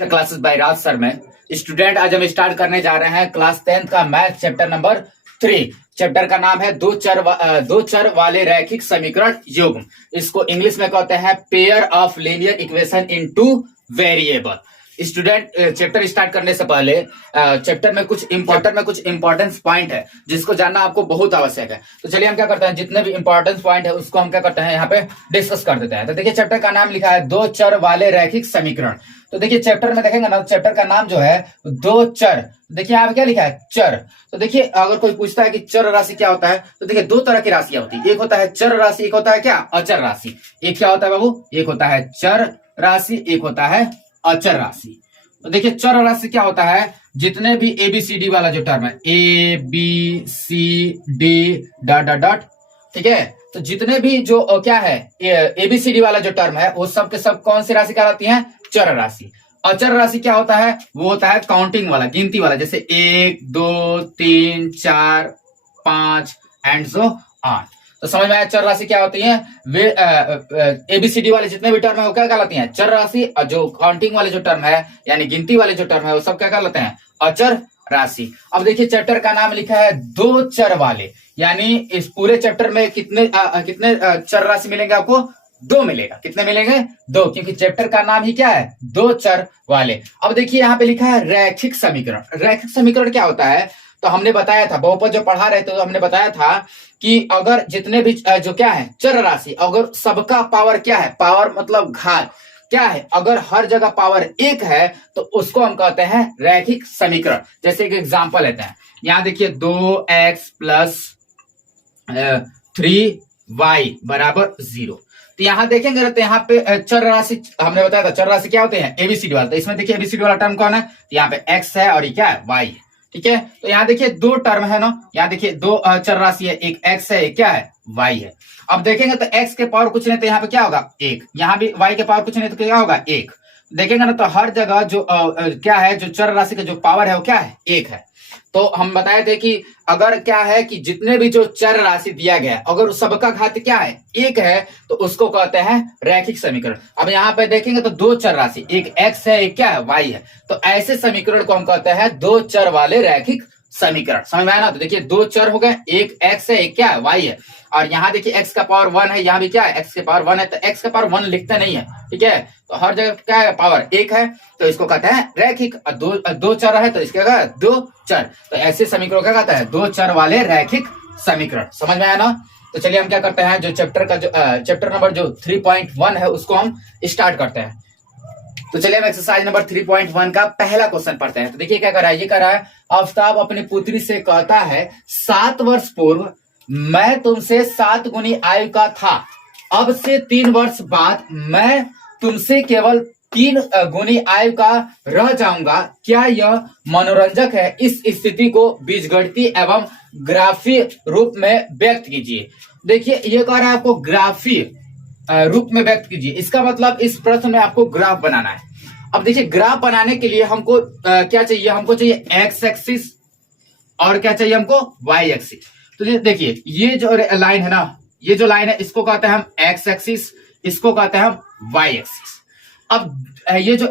Classes bye राज sir में student आज हम स्टार्ट करने जा रहे हैं क्लास 10th का मैथ चैप्टर नंबर 3। चैप्टर का नाम है दो चर वाले रैखिक समीकरण युग्म। इसको इंग्लिश में कहते हैं pair of linear equation in two variable. Student chapter start करने से पहले चैप्टर में कुछ इंपॉर्टेंस पॉइंट है जिसको जानना आपको बहुत आवश्यक है। तो चलिए हम क्या करते हैं, जितने भी इंपॉर्टेंस पॉइंट है उसको हम क्या करते हैं यहाँ पे डिस्कस कर देते हैं। तो देखिए चैप्टर का नाम लिखा है दो चर वाले रैखिक समीकरण। तो देखिए चैप्टर में देखेंगे ना, चैप्टर का नाम जो है दो चर। देखिए यहाँ पे क्या लिखा है, चर। तो देखिए अगर कोई पूछता है कि चर राशि क्या होता है, तो देखिए दो तरह की राशियां होती है। एक होता है चर राशि, एक होता है क्या, अचर राशि। एक क्या होता है बाबू, एक होता है चर राशि, एक होता है अचर राशि। तो देखिए चर राशि क्या होता है, जितने भी एबीसीडी वाला जो टर्म है, A B C D dot dot dot, ठीक है। तो जितने भी जो क्या है एबीसीडी वाला जो टर्म है वो सब के सब कौन सी राशि कहलाती है, चर राशि। अचर राशि क्या होता है, वो होता है काउंटिंग वाला, गिनती वाला, जैसे 1 2 3 4 5 एंड सो ऑन। तो समझ में आया चर राशि क्या होती है। वे एबीसीडी वाले जितने भी टर्म है वो क्या कहलाती हैं, चर राशि। और जो काउंटिंग वाले जो टर्म है यानी गिनती वाले जो टर्म है वो सब क्या कहलाते हैं, अचर राशि। अब देखिए चैप्टर का नाम लिखा है दो चर वाले, यानी इस पूरे चैप्टर में कितने चर राशि मिलेंगे आपको, दो मिलेगा। कितने मिलेंगे, दो, क्योंकि चैप्टर का नाम ही क्या है, दो चर वाले। अब देखिए यहाँ पे लिखा है रैखिक समीकरण। रैखिक समीकरण क्या होता है, तो हमने बताया था बहुपद जो पढ़ा रहे थे तो हमने बताया था कि अगर जितने भी जो क्या है चर राशि, अगर सबका पावर क्या है, पावर मतलब घात क्या है, अगर हर जगह पावर एक है तो उसको हम कहते हैं रैखिक समीकरण। जैसे एक एग्जांपल लेते हैं, यहां देखिए 2x प्लस 3y बराबर 0। तो यहां देखेंगे तो यहाँ पे चर राशि हमने बताया था, चर राशि क्या होते हैं, एबीसीडी वाला। तो इसमें देखिए एबीसीडी वाला टर्म कौन है, तो यहाँ पे x है और ये क्या है, y है, ठीक है। तो यहाँ देखिए दो टर्म है ना, यहाँ देखिए दो चर राशि है, एक x है, एक क्या है, y है। अब देखेंगे तो x के पावर कुछ नहीं तो यहाँ पे क्या होगा, एक। यहाँ भी y के पावर कुछ नहीं तो क्या होगा, एक। देखेंगे ना तो हर जगह जो क्या है, जो चर राशि का जो पावर है वो क्या है, एक है। तो हम बताए थे कि अगर क्या है कि जितने भी जो चर राशि दिया गया अगर सबका घात क्या है, एक है, तो उसको कहते हैं रैखिक समीकरण। अब यहाँ पे देखेंगे तो दो चर राशि, एक x है, एक क्या है, y है। तो ऐसे समीकरण को हम कहते हैं दो चर वाले रैखिक समीकरण। समझ में आया ना। तो देखिए दो चर हो गए, एक x है, एक क्या है, y है। और यहाँ देखिए x का पावर 1 है, यहाँ भी क्या है, x के पावर 1 है। तो x का पावर 1 लिखते नहीं है, ठीक है। तो हर जगह क्या है, पावर एक है, तो इसको कहते हैं रैखिक। दो चर है तो इसके क्या, दो चर। तो ऐसे समीकरण क्या कहता है, दो चर वाले रैखिक समीकरण। समझ में आया ना। तो चलिए हम क्या करते हैं, जो चैप्टर का जो चैप्टर नंबर जो 3.1 है उसको हम स्टार्ट करते हैं। तो चलिए हम एक्सरसाइज नंबर 3.1 का पहला क्वेश्चन पढ़ते हैं। तो देखिए क्या कर रहा है, ये कर रहा है, आफ्ताब अपनी पुत्री से कहता है 7 वर्ष पूर्व मैं तुमसे 7 गुनी आयु का था, अब से 3 वर्ष बाद मैं तुमसे केवल 3 गुनी आयु का रह जाऊंगा, क्या यह मनोरंजक है। इस स्थिति को बीजगणितीय एवं ग्राफीय रूप में व्यक्त कीजिए। देखिए ये कह रहा है आपको ग्राफीय रूप में व्यक्त कीजिए। इसका मतलब इस प्रश्न में आपको ग्राफ बनाना है। अब देखिए ग्राफ बनाने के लिए हमको क्या चाहिए, हमको चाहिए एक्स एक्सिस और क्या चाहिए हमको, वाई एक्सिस। तो देखिए ये जो लाइन है ना, ये जो लाइन है इसको कहते हैं हम एक्स एक्सिस, इसको कहते हैं हम वाई एक्सिस। अब ये जो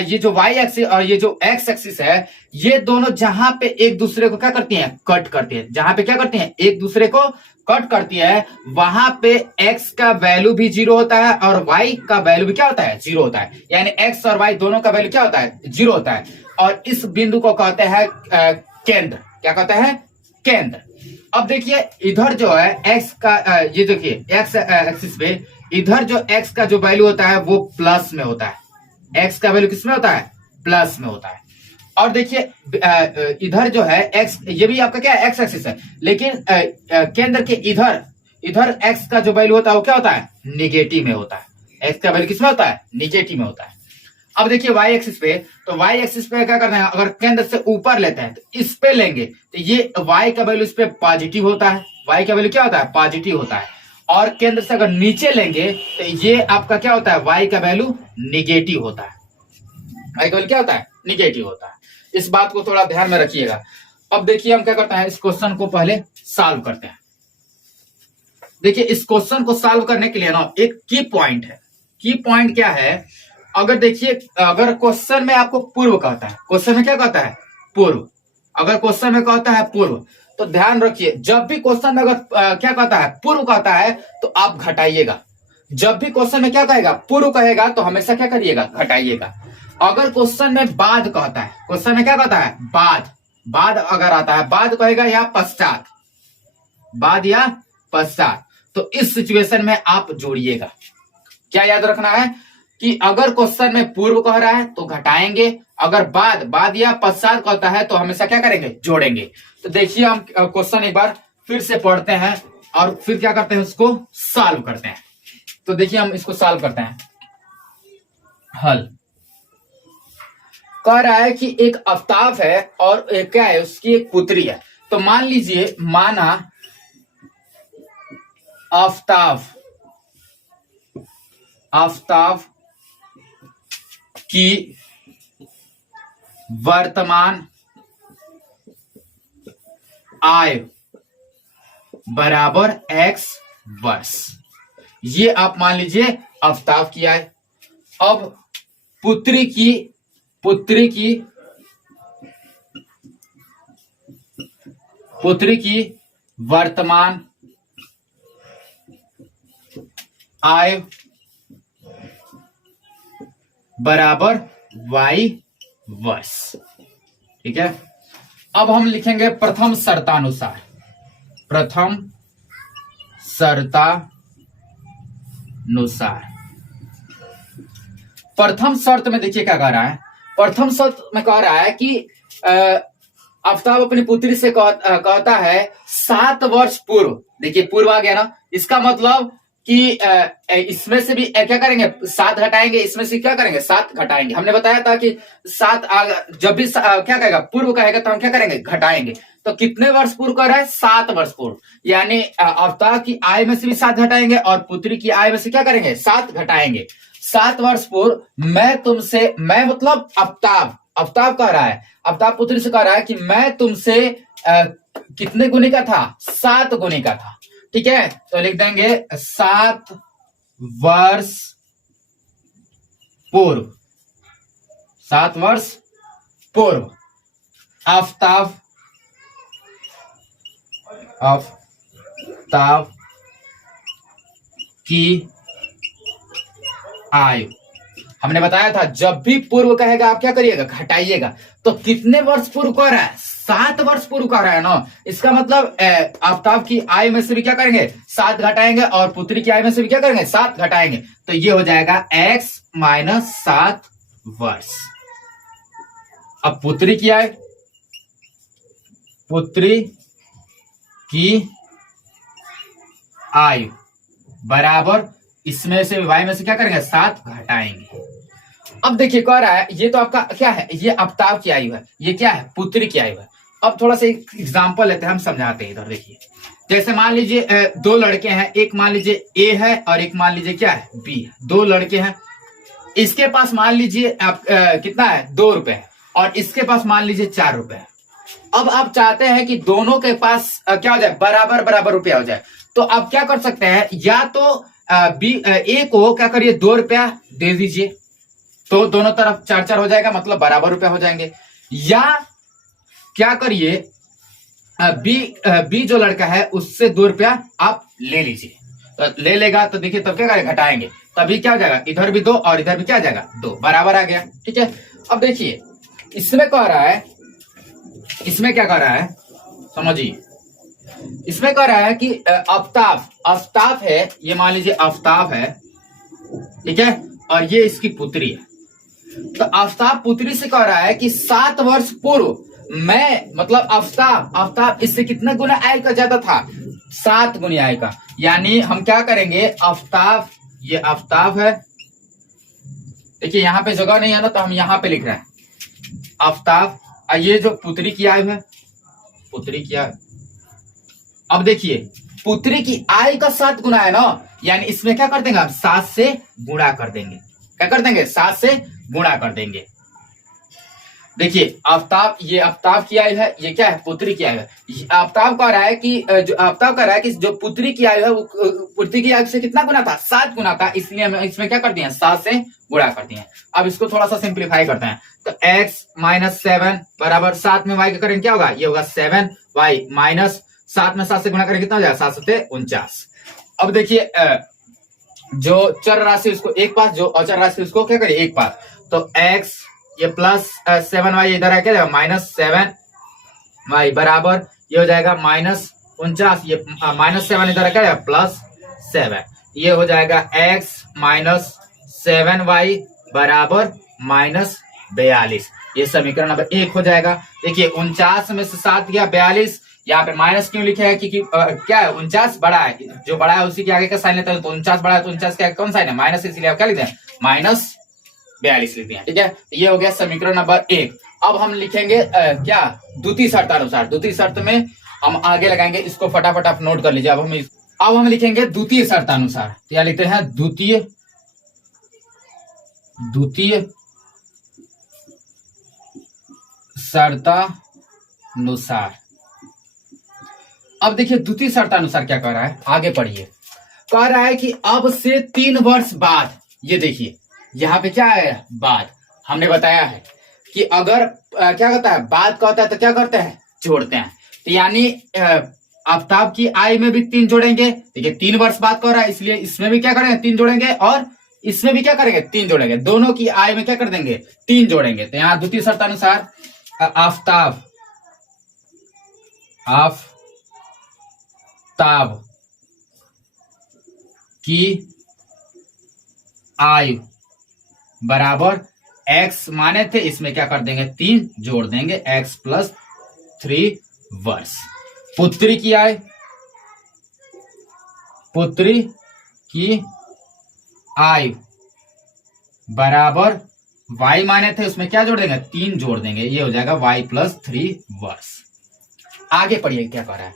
ये जो वाई एक्सिस और ये जो एक्स एक्सिस है, ये दोनों जहां पे एक दूसरे को क्या करती हैं, कट करती है। जहां पे क्या करती हैं, एक दूसरे को कट करती है, वहां पे x का वैल्यू भी 0 होता है और y का वैल्यू भी क्या होता है, 0 होता है। यानी x और y दोनों का वैल्यू क्या होता है, 0 होता है। और इस बिंदु को कहते हैं केंद्र। क्या कहते हैं, केंद्र। अब देखिए इधर जो है x का ये देखिए x एक्सिस पे इधर जो x का जो वैल्यू होता है वो प्लस में होता है। x का वैल्यू किसमें होता है, प्लस में होता है। और देखिए इधर जो है x, ये भी आपका क्या है, x एक्सिस है, लेकिन केंद्र के इधर x का जो वैल्यू होता है वो क्या होता है, निगेटिव में होता है। x का वैल्यू किसमें होता है, निगेटिव में होता है। अब देखिए y एक्सिस पे, तो y एक्सिस पे क्या करना है, अगर केंद्र से ऊपर लेते हैं तो इस पे लेंगे तो ये y का वैल्यू इस पे पॉजिटिव होता है। y का वैल्यू क्या होता है, पॉजिटिव होता है। और केंद्र से अगर नीचे लेंगे तो ये आपका क्या होता है, y का वैल्यू निगेटिव होता है। y का वैल्यू क्या होता है, निगेटिव होता है। इस बात को थोड़ा ध्यान में रखिएगा। अब देखिए हम क्या करते हैं, इस क्वेश्चन को पहले सॉल्व करते हैं। देखिए इस क्वेश्चन को सॉल्व करने के लिए ना एक की पॉइंट है। की पॉइंट क्या है, अगर देखिए, अगर क्वेश्चन में आपको पूर्व कहता है, क्वेश्चन में क्या कहता है? पूर्व। अगर क्वेश्चन में कहता है पूर्व, तो ध्यान रखिए, जब भी क्वेश्चन में अगर क्या कहता है? पूर्व कहता है, तो आप घटाइएगा। जब भी क्वेश्चन में क्या कहेगा? पूर्व कहेगा, तो हमेशा क्या करिएगा? घटाइएगा। अगर क्वेश्चन में बाद कहता है, क्वेश्चन में क्या कहता है? बाद। बाद अगर आता है, बाद कहेगा या पश्चात, बाद या पश्चात, तो इस सिचुएशन में आप जोड़िएगा। क्या याद रखना है कि अगर क्वेश्चन में पूर्व कह रहा है तो घटाएंगे, अगर बाद, बाद या पश्चात कहता है तो हमेशा क्या करेंगे? जोड़ेंगे। तो देखिए, हम क्वेश्चन एक बार फिर से पढ़ते हैं और फिर क्या करते हैं? उसको सॉल्व करते हैं। तो देखिए, हम इसको सॉल्व करते हैं। हल कह रहा है कि एक आफ्ताब है और एक क्या है? उसकी एक पुत्री है। तो मान लीजिए, माना आफ्ताब की वर्तमान आयु बराबर x वर्ष। ये आप मान लीजिए आफ्ताब की आयु। अब पुत्री की वर्तमान आयु बराबर y वर्ष। ठीक है। अब हम लिखेंगे प्रथम शर्तानुसार। प्रथम शर्त में देखिए क्या कह रहा है? प्रथम शर्त में कह रहा है कि आफ्ताब अपनी पुत्री से कहता है 7 वर्ष पूर्व। देखिए, पूर्व आ गया ना, इसका मतलब कि इसमें से भी क्या करेंगे? 7 घटाएंगे। इसमें से क्या करेंगे? 7 घटाएंगे। हमने बताया था कि 7 जब भी क्या कहेगा? पूर्व कहेगा, तो हम क्या करेंगे? घटाएंगे। तो कितने वर्ष पूर्व कर रहा है? 7 वर्ष पूर्व। यानी आफ्ताब की आयु में से भी 7 घटाएंगे और पुत्री की आयु में से क्या करेंगे? 7 घटाएंगे। 7 वर्ष पूर्व मैं मतलब आफ्ताब कह रहा है, आफ्ताब पुत्री से कह रहा है कि मैं तुमसे कितने गुनी का था? 7 गुनी का था। ठीक है, तो लिख देंगे 7 वर्ष पूर्व। 7 वर्ष पूर्व आफ्ताब की आयु। हमने बताया था, जब भी पूर्व कहेगा आप क्या करिएगा? घटाइएगा। तो कितने वर्ष पूर्व कह रहा है? 7 वर्ष पूर्व कह रहा है ना। इसका मतलब आफ्ताब की आयु में से भी क्या करेंगे? 7 घटाएंगे और पुत्री की आयु में से भी क्या करेंगे? 7 घटाएंगे। तो ये हो जाएगा x माइनस 7 वर्ष। अब पुत्री की आयु, पुत्री की आयु बराबर इसमें से y में से क्या करेंगे? 7 घटाएंगे। अब देखिए कह रहा है, ये तो आपका क्या है? ये आफ्ताब की आयु है, ये क्या है? पुत्री की आयु है। अब थोड़ा सा एक एग्जांपल लेते हैं, हम समझाते हैं। इधर देखिए, जैसे मान लीजिए 2 लड़के हैं, एक मान लीजिए A है और एक मान लीजिए क्या है? B है। 2 लड़के हैं, इसके पास मान लीजिए कितना है? 2 रुपए, और इसके पास मान लीजिए 4 रुपए। अब आप चाहते हैं कि दोनों के पास क्या हो जाए? बराबर बराबर रुपया हो जाए। तो आप क्या कर सकते हैं? या तो ए को क्या करिए? 2 रुपया दे दीजिए, तो दोनों तरफ 4-4 हो जाएगा, मतलब बराबर रुपया हो जाएंगे। या क्या करिए? बी जो लड़का है उससे 2 रुपया आप ले लीजिए। तो ले लेगा तो देखिए तब क्या करें? घटाएंगे। तभी क्या हो जाएगा? इधर भी 2 और इधर भी क्या आ जाएगा? 2, बराबर आ गया। ठीक है। अब देखिए, इसमें कह रहा है, इसमें क्या कह रहा है? समझिए, इसमें कह रहा है कि आफ्ताब है, ये मान लीजिए आफ्ताब है, ठीक है, और ये इसकी पुत्री है। तो आफ्ताब पुत्री से कह रहा है कि 7 वर्ष पूर्व मैं मतलब आफ्ताब इससे कितना गुना आय का ज्यादा था? 7 गुना आय का। यानी हम क्या करेंगे? आफ्ताब, ये आफ्ताब है, देखिए यहां पे जगह नहीं है ना, तो हम यहां पे लिख रहे हैं आफ्ताब। ये जो पुत्री की आयु है, पुत्री की आयु। अब देखिए, पुत्री की आय का 7 गुना है ना, यानी इसमें क्या कर देंगे? हम 7 से गुणा कर देंगे। क्या कर देंगे? 7 से गुणा कर देंगे। देखिए आफ्ताब, ये आफ्ताब की आयु है, ये क्या है पुत्री की आयु है। आफ्ताब कह रहा है कि जो पुत्री की आयु है वो पुत्री की आयु से कितना गुना था, 7 गुना था, इसलिए हम इसमें क्या कर दिए 7 से गुणा कर दिए। अब इसको थोड़ा सा सिंप्लीफाई करते हैं, तो x माइनस 7 बराबर 7 में y का करेंगे क्या होगा, ये होगा 7y माइनस 7 में 7 से गुणा करेंगे कितना हो जाएगा, 7 7 49। अब देखिए जो चर राशि उसको एक पास, जो अचर राशि उसको क्या करिए एक पास, तो x ये प्लस 7y इधर है क्या जाएगा माइनस 7y बराबर ये हो जाएगा माइनस 49, ये माइनस 7 इधर है क्या जाएगा प्लस 7, ये हो जाएगा x माइनस 7y बराबर माइनस 42। ये समीकरण नंबर 1 हो जाएगा। देखिए 49 में से 7 गया 42, यहाँ पे माइनस क्यों लिखे है, क्योंकि क्या है 49 बड़ा है, जो बड़ा है उसी के आगे का साइन लेते हैं, तो 49 बड़ा है तो 49 का कौन साइन है माइनस, इसलिए आप क्या लिखते हैं माइनस 42 लिखते हैं। ठीक है, ये हो गया समीकरण नंबर 1। अब हम लिखेंगे क्या द्वितीय शर्तानुसार, द्वितीय शर्त में हम आगे लगाएंगे, इसको फटाफट आप नोट कर लीजिए। अब हम लिखेंगे द्वितीय शर्तानुसार, तो यहाँ लिखते हैं द्वितीय शर्तानुसार। अब देखिए द्वितीय शर्तानुसार क्या कह रहा है, आगे पढ़िए। कह रहा है कि अब से 3 वर्ष बाद, ये देखिए यहाँ पे क्या है बाद, हमने बताया है कि अगर क्या होता है बाद का होता है तो क्या करते हैं जोड़ते हैं, तो यानी आफ्ताब की आय में भी 3 जोड़ेंगे। देखिए 3 वर्ष बाद कह रहा है, इसलिए इसमें भी क्या करेंगे 3 जोड़ेंगे और इसमें भी क्या करेंगे 3 जोड़ेंगे, दोनों की आय में क्या कर देंगे 3 जोड़ेंगे। तो यहाँ द्वितीय शर्तानुसार आफ्ताब की आयु बराबर x माने थे, इसमें क्या कर देंगे 3 जोड़ देंगे, x प्लस 3 वर्ष। पुत्री की आयु बराबर y माने थे, उसमें क्या जोड़ देंगे 3 जोड़ देंगे, ये हो जाएगा y प्लस 3 वर्ष। आगे पढ़िए क्या कह रहा है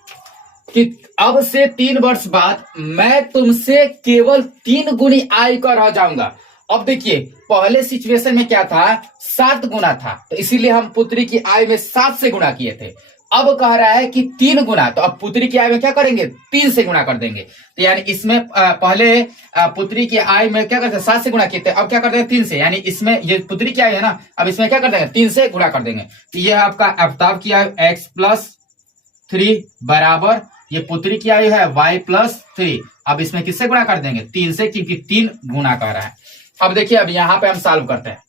कि अब से 3 वर्ष बाद मैं तुमसे केवल 3 गुनी आयु का रह जाऊंगा। अब देखिए पहले सिचुएशन में क्या था 7 गुना था, तो इसीलिए हम पुत्री की आयु में 7 से गुणा किए थे। अब कह रहा है कि 3 गुना, तो अब पुत्री की आयु में क्या करेंगे 3 से गुणा कर देंगे, तो यानी इसमें पहले पुत्री की आयु में क्या करते हैं 7 से गुणा किए थे, अब क्या करते हैं 3 से, यानी इसमें ये पुत्री की आयु है ना, अब इसमें क्या कर देंगे 3 से गुणा कर देंगे। तो ये आपका आफ्ताब की आयु x प्लस 3 बराबर ये पुत्री की आयु है y प्लस 3, अब इसमें किससे गुणा कर देंगे 3 से, क्योंकि 3 गुणा कर रहा है। अब देखिए अब यहाँ पे हम सॉल्व करते हैं।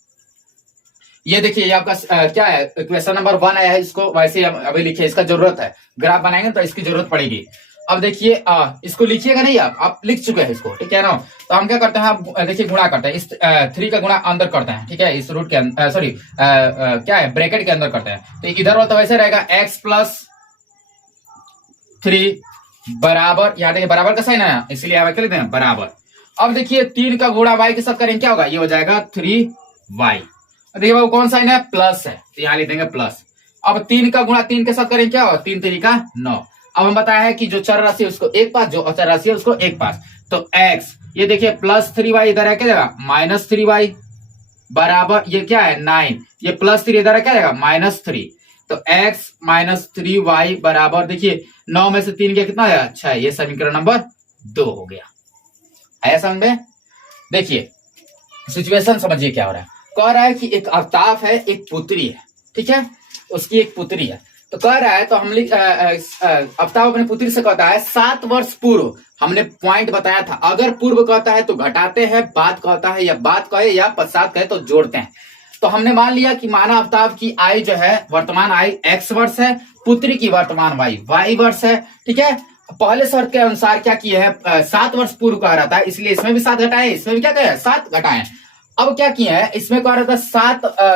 ये देखिए ये आपका क्या है क्वेश्चन नंबर 1 आया है, इसको वैसे हम अभी लिखिए, इसका जरूरत है, ग्राफ बनाएंगे तो इसकी जरूरत पड़ेगी। अब देखिए इसको लिखिएगा नहीं, आप लिख चुके हैं इसको, ठीक है ना। तो हम क्या करते हैं, आप देखिए गुणा करते हैं, इस 3 का गुणा अंदर करते हैं, ठीक है, इस रूट के अंदर सॉरी क्या है ब्रैकेट के अंदर करते हैं, तो इधर वाला तो वैसे रहेगा x प्लस 3 बराबर, यहाँ देखिए बराबर का साइन है इसलिए आप क्या लिखते हैं बराबर। अब देखिए 3 का गुणा y के साथ करेंगे क्या होगा, ये हो जाएगा 3y। देखिए वो कौन साइन है प्लस है, तो यहाँ लिख देंगे प्लस। अब 3 का गुणा 3 के साथ करेंगे क्या होगा 3 3 का 9। अब हम बताया है कि जो चर राशि है उसको एक पास, जो अचर राशि है उसको एक पास, तो x ये देखिए प्लस 3y इधर है क्या जाएगा माइनस 3y बराबर ये क्या है 9, ये प्लस 3 इधर है क्या जाएगा माइनस 3, तो x माइनस 3y बराबर देखिए 9 में से 3 गया कितना है 6, ये समीकरण नंबर 2 हो गया। आया समझ में। देखिए सिचुएशन समझिए क्या हो रहा है, कह रहा है कि एक आफ्ताब है, एक पुत्री है, ठीक है, उसकी एक पुत्री है, तो कह रहा है तो हम आफ्ताब अपने पुत्री से कहता है 7 वर्ष पूर्व, हमने पॉइंट बताया था, अगर पूर्व कहता है तो घटाते हैं, बाद कहता है या बाद कहे या पश्चात कहे तो जोड़ते हैं। तो हमने मान लिया कि माना आफ्ताब की आयु जो है वर्तमान आयु x वर्ष है, पुत्री की वर्तमान आयु y वर्ष है, ठीक है। पहले शर्त के अनुसार क्या किए हैं 7 वर्ष पूर्व कह रहा था, इसलिए इसमें भी 7 घटाए, इसमें भी क्या कहे 7 घटाए। अब क्या किए हैं, इसमें कह रहा था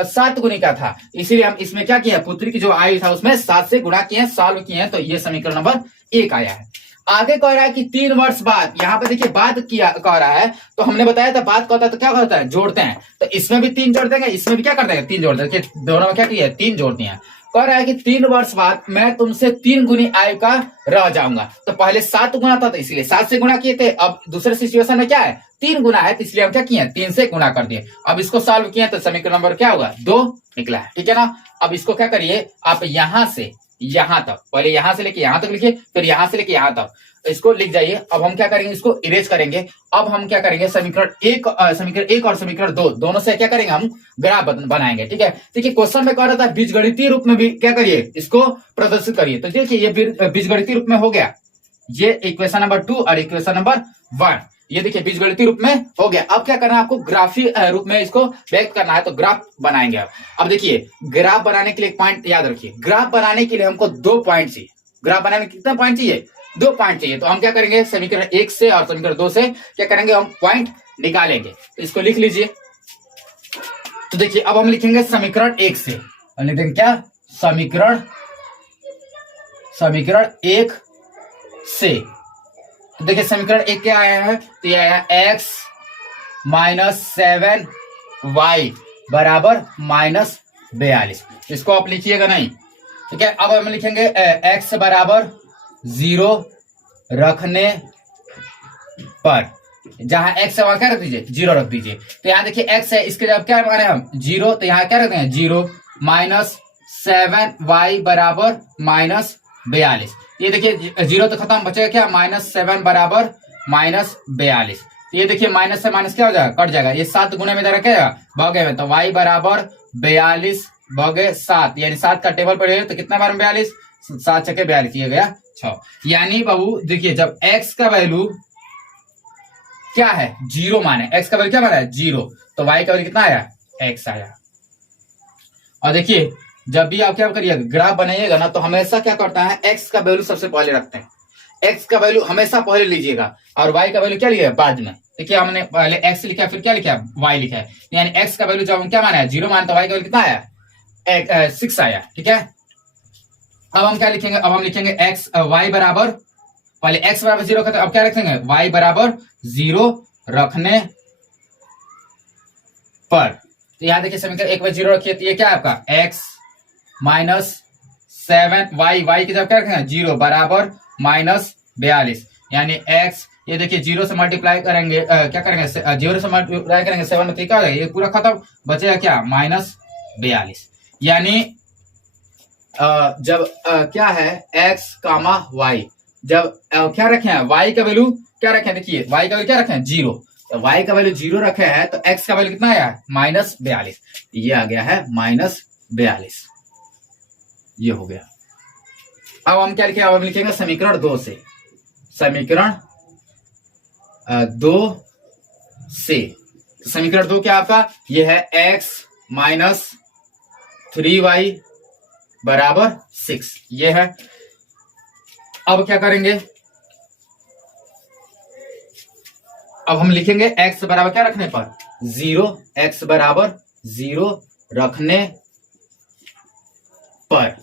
7 गुनी का था, इसीलिए हम इसमें क्या किया पुत्री की जो आयु था उसमें 7 से गुणा किए, सॉल्व किए हैं, तो ये समीकरण नंबर 1 आया है। आगे कह रहा है कि 3 वर्ष बाद, यहाँ पे देखिए बाद किया कह रहा है, तो हमने बताया था बाद कहता है तो क्या होता है जोड़ते हैं, तो इसमें भी 3 जोड़ देंगे, इसमें भी क्या कर देंगे 3 जोड़ देंगे, दोनों में क्या किया 3 जोड़ दिए। कह रहा है कि 3 वर्ष बाद मैं तुमसे 3 गुनी आयु का रह जाऊंगा, तो पहले 7 गुना था तो इसलिए 7 से गुणा किए थे, अब दूसरे सिचुएशन में क्या है 3 गुना है, तो इसलिए हम क्या किए 3 से गुणा कर दिए। अब इसको सॉल्व किए तो समीकरण नंबर क्या होगा 2 निकला है, ठीक है ना। अब इसको क्या करिए, आप यहां से यहां तक, पहले यहां से लेके यहां तक लिखिए, फिर यहां से लेके यहां तक इसको लिख जाइए। अब हम क्या करेंगे, इसको इरेज करेंगे। अब हम क्या करेंगे, समीकरण एक और समीकरण दो दोनों से क्या करेंगे, हम ग्राफ बनाएंगे। ठीक है, देखिए क्वेश्चन में कह रहा था बीजगणितीय रूप में भी क्या करिए, इसको प्रदर्शित करिए। तो देखिए ये बीजगणितीय रूप में हो गया, ये इक्वेशन नंबर 2 और इक्वेशन नंबर 1, ये देखिए बीजगणितीय रूप में हो गया। अब क्या करना है आपको, ग्राफी रूप में इसको व्यक्त करना है, तो ग्राफ बनाएंगे। अब देखिए ग्राफ बनाने के लिए एक पॉइंट याद रखिए, ग्राफ बनाने के लिए हमको 2 पॉइंट चाहिए। ग्राफ बनाने के कितना पॉइंट चाहिए, 2 पॉइंट चाहिए। तो हम क्या करेंगे, समीकरण 1 से और समीकरण 2 से क्या करेंगे, हम पॉइंट निकालेंगे। तो इसको लिख लीजिए। तो देखिए अब हम लिखेंगे समीकरण 1 से, हम लिख देंगे क्या, समीकरण 1 से। तो देखिए समीकरण 1 क्या आया है, तो ये आया x माइनस 7y बराबर माइनस 42। इसको आप लिखिएगा नहीं, ठीक है। अब हम लिखेंगे x बराबर 0 रखने पर, जहां x है वहां क्या रख दीजिए, 0 रख दीजिए। तो यहाँ देखिए x है, इसके जब क्या माने हम 0, तो यहाँ क्या रखते हैं 0 माइनस 7y बराबर माइनस 42। ये देखिए 0 तो खत्म, बचेगा क्या, माइनस 7 बराबर माइनस 42। तो ये देखिए माइनस से माइनस क्या हो जाएगा, कट जाएगा। ये 7 गुने में इधर रखेगा भगे में, तो y बराबर 42 भगे 7, यानी 7 का टेबल पर तो कितना बार 42, 7 छके 42, ये गया 6। यानी बाबू देखिए जब x का वैल्यू क्या है, 0 माने, x का वैल्यू क्या माना है 0, तो y का वैल्यू कितना आया, x आया। और देखिए जब भी आप क्या करिएगा, ग्राफ बनाइएगा ना, तो हमेशा क्या करता है, x का वैल्यू सबसे पहले रखते हैं। x का वैल्यू हमेशा पहले लीजिएगा और y का वैल्यू क्या लिया बाद में। देखिए हमने पहले x लिखा, फिर क्या लिखा, y लिखा है, यानी x का वैल्यू जब हम क्या माना है 0 माना, तो y का वैल्यू कितना आया, 6 आया। ठीक है, अब हम क्या लिखेंगे, अब हम लिखेंगे x y बराबर, पहले x बराबर 0 का, अब क्या रखेंगे, y बराबर 0 रखने पर। तो यहाँ देखिए समीकरण 1 में 0 रखिए, तो ये क्या है आपका x माइनस 7y की जब क्या रखेंगे 0 बराबर माइनस 42, यानी x, ये देखिए 0 से मल्टीप्लाई करेंगे, क्या करेंगे 0 से मल्टीप्लाई करेंगे 7 में, क्या हो जाएगा, ये पूरा खत्म, बचेगा क्या माइनस 42। यानी जब क्या है x कामा y, जब क्या रखे हैं, y का वैल्यू क्या रखे हैं, देखिए y का वैल्यू क्या रखे हैं 0, तो y का वैल्यू 0 रखे हैं, तो x का वैल्यू कितना आया माइनस 42, ये आ गया है माइनस 42, ये हो गया। अब हम क्या लिखेंगे, अब हम लिखेंगे समीकरण 2 से, समीकरण 2 से। तो समीकरण 2 क्या आपका, ये है x माइनस 3y बराबर 6, ये है। अब क्या करेंगे, अब हम लिखेंगे x बराबर क्या रखने पर 0, x बराबर 0 रखने पर,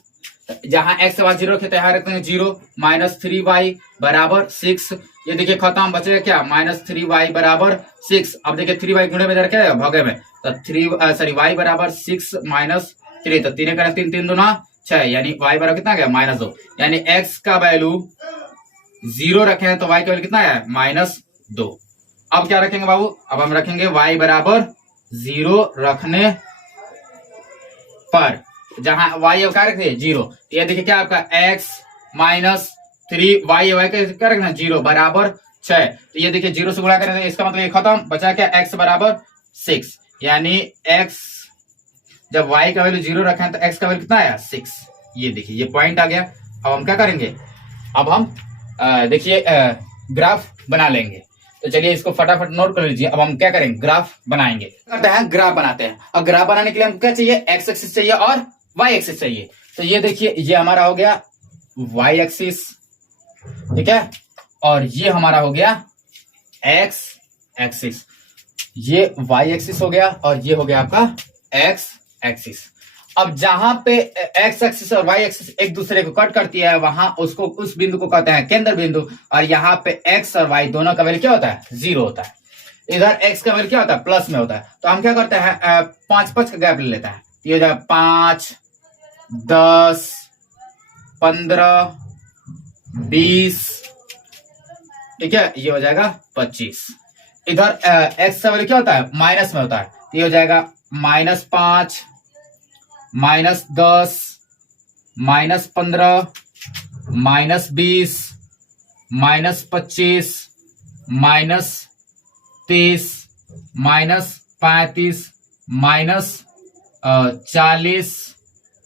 जहां x बराबर 0 रखे तो यहां रखते हैं 0 माइनस 3y बराबर 6, ये देखिए खत्म, बचेगा क्या माइनस 3y बराबर 6। अब देखिए 3y गुणे में रखे भगे में, तो y बराबर 6 माइनस 3, तो 3 का 3 3 दूना 6, यानी y बराबर कितना गया माइनस 2, यानी x का वैल्यू 0 रखे हैं, तो y का वैल्यू कितना है माइनस 2। अब क्या रखेंगे बाबू, अब हम रखेंगे y बराबर 0 रखने पर, जहां y क्या रखते हैं 0, ये देखिए क्या आपका x माइनस 3y क्या रखना 0 बराबर 6, तो ये देखिए 0 से गुणा करेंगे, इसका मतलब ये खत्म, बचा क्या x बराबर 6, यानी x जब y का वैल्यू 0 रखा है तो x का वैल्यू कितना आया 6, ये देखिए ये पॉइंट आ गया। अब हम क्या करेंगे, अब हम देखिए ग्राफ बना लेंगे। तो चलिए इसको फटाफट नोट कर लीजिए। अब हम क्या करेंगे, ग्राफ बनाएंगे, करते हैं ग्राफ बनाते हैं। और ग्राफ बनाने के लिए हमको क्या चाहिए, एक्स एक्सिस चाहिए और वाई एक्सिस चाहिए। तो ये देखिए ये हमारा हो गया वाई एक्सिस, ठीक है, और ये हमारा हो गया एक्स एक्सिस, ये वाई एक्सिस हो गया और ये हो गया आपका एक्स एक्सिस। अब जहां पे एक्स एक्सिस और वाई एक्सिस एक दूसरे को कट करती है, वहां उसको उस बिंदु को कहते हैं केंद्र बिंदु। और यहाँ पे एक्स और वाई दोनों का वैल्यू क्या होता है 0 होता है। इधर एक्स का वैल्यू क्या होता है प्लस में होता है। तो हम क्या करते हैं 5 का गैप ले लेते हैं, ये हो जाएगा 5, 10, 15, 20, ठीक है, ये हो जाएगा 25। इधर एक्स का वैल्यू क्या होता है माइनस में होता है, ये हो जाएगा -5, -10, -15, -20, -25, -30, -35, -40,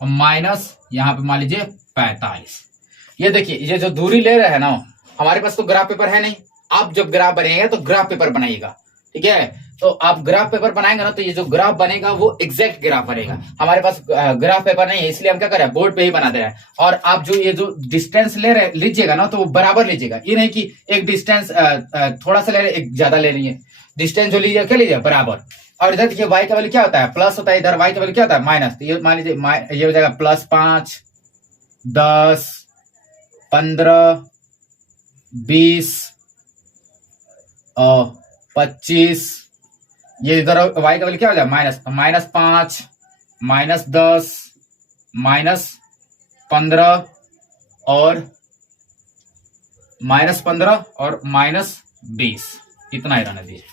माइनस यहाँ पे मान लीजिए 45। ये देखिए ये जो दूरी ले रहे हैं ना, हमारे पास तो ग्राफ पेपर है नहीं। आप जब ग्राफ बनेगा तो ग्राफ पेपर बनाइएगा, ठीक है। तो आप ग्राफ पेपर बनाएंगे ना, तो ये जो ग्राफ बनेगा वो एग्जैक्ट ग्राफ बनेगा। हमारे पास ग्राफ पेपर नहीं है, इसलिए हम क्या कर रहे हैं, बोर्ड पे ही बना दे रहे हैं। और आप जो ये जो डिस्टेंस ले रहे लीजिएगा ना, तो वो बराबर लीजिएगा। ये नहीं कि एक डिस्टेंस थोड़ा सा ले रहे, एक ज्यादा ले रही है। डिस्टेंस जो लीजिए क्या लीजिए, बराबर। और इधर देखिए y का वैल्यू क्या होता है, प्लस होता है। इधर y का वैल्यू क्या होता है, माइनस। तो ये मान लीजिए ये हो जाएगा +5, 10, 15, 20 और 25। ये इधर y का वैल्यू क्या हो जाएगा, माइनस। तो -5, -10, -15 और -20। इतना ही रहने दीजिए।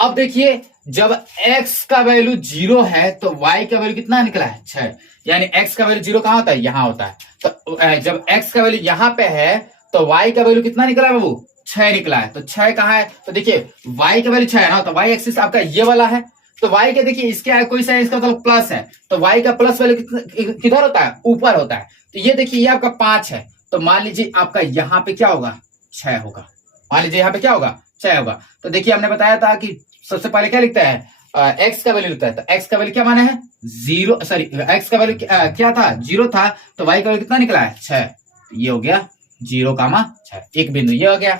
अब देखिए जब x का वैल्यू 0 है तो y का वैल्यू कितना निकला है, 6। यानी x का वैल्यू 0 कहां होता है, यहां होता है। तो जब x का वैल्यू यहां पे है तो y का वैल्यू कितना निकला है बाबू, 6 निकला है। तो 6 कहां है, तो देखिए y का वैल्यू 6 है ना, तो y एक्सिस आपका ये वाला है। तो y के देखिए इसके कोई सा इसका मतलब प्लस है, तो y का प्लस वैल्यू किधर होता है, ऊपर होता है। तो ये देखिए ये आपका 5 है, तो मान लीजिए आपका यहाँ पे क्या होगा, 6 होगा। मान लीजिए यहाँ पे क्या होगा, 6 होगा। तो देखिए हमने बताया था कि सबसे पहले क्या लिखता है, x का वैल्यू लिखता है। तो x का वैल्यू क्या माना है, 0, सॉरी x का वैल्यू क्या था, 0 था। तो y का वैल्यू कितना निकला है, 6। ये हो गया 0,6, एक बिंदु ये हो गया।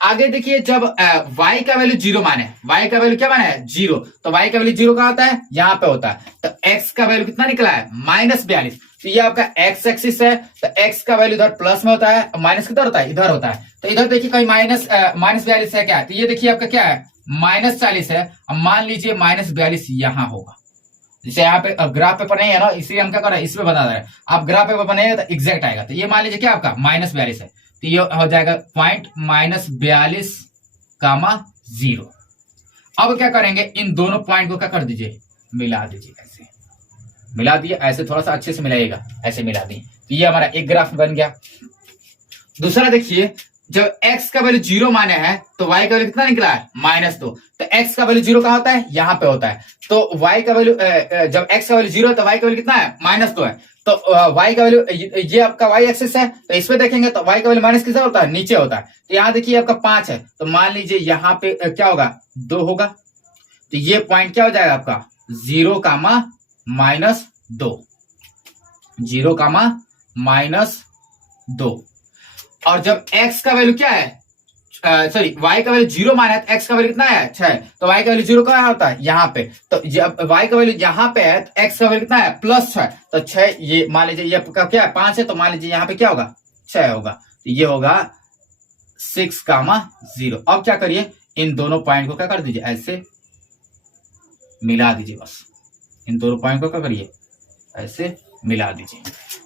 आगे देखिए जब y का वैल्यू 0 माने, y का वैल्यू क्या माना है, 0। तो y का वैल्यू 0 कहां होता है, यहाँ पे होता है। तो x का वैल्यू कितना निकला है, -42। तो ये आपका x एक्सिस है, तो x का वैल्यू इधर प्लस में होता है, माइनस किधर होता है, इधर होता है। तो इधर देखिए कहीं -42 है क्या, तो ये देखिए आपका क्या है, -40 है। अब मान लीजिए -42 यहाँ होगा। जैसे यहाँ पे ग्राफ पेपर नहीं है ना, इसलिए हम क्या कर रहे हैं, इसमें बता रहे हैं। आप ग्राफ पेपर बनाएगा तो एग्जैक्ट आएगा। तो ये मान लीजिए क्या आपका -42 है, तो ये हो जाएगा पॉइंट -42,0। अब क्या करेंगे, इन दोनों पॉइंट को क्या कर दीजिए, मिला दीजिए। ऐसे मिला दिए, ऐसे थोड़ा सा अच्छे से मिलाइएगा, ऐसे मिला दिए। तो ये हमारा एक ग्राफ बन गया। दूसरा देखिए जब x का वैल्यू 0 माने है तो y का वैल्यू कितना निकला है, -2। तो x का वैल्यू 0 कहां होता है, यहाँ पे होता है। तो y का वैल्यू जब x का वैल्यू 0 है तो y का वैल्यू कितना है, -2 है। तो y का वैल्यू ये आपका y एक्सिस है, तो इसमें देखेंगे तो y का वैल्यू माइनस किधर होता है, नीचे होता है। तो यहाँ देखिए आपका 5 है, तो मान लीजिए यहाँ पे क्या होगा, 2 होगा। तो ये पॉइंट क्या हो जाएगा आपका, 0, -2, 0, -2। और जब x का वैल्यू क्या है, सॉरी y का वैल्यू 0 माना है, तो x का वैल्यू कितना है, 6। तो y का वैल्यू 0 कहाँ होता है, यहाँ पे। तो जब y का वैल्यू यहाँ पे है तो x का वैल्यू कितना है, +6। तो 6 ये मान लीजिए ये क्या है, 5 है। तो मान लीजिए यहाँ पे क्या होगा, 6 होगा। तो ये होगा 6,0। अब क्या करिए, इन दोनों पॉइंट को क्या कर दीजिए, ऐसे मिला दीजिए। बस इन दोनों पॉइंट को क्या करिए, ऐसे मिला दीजिए।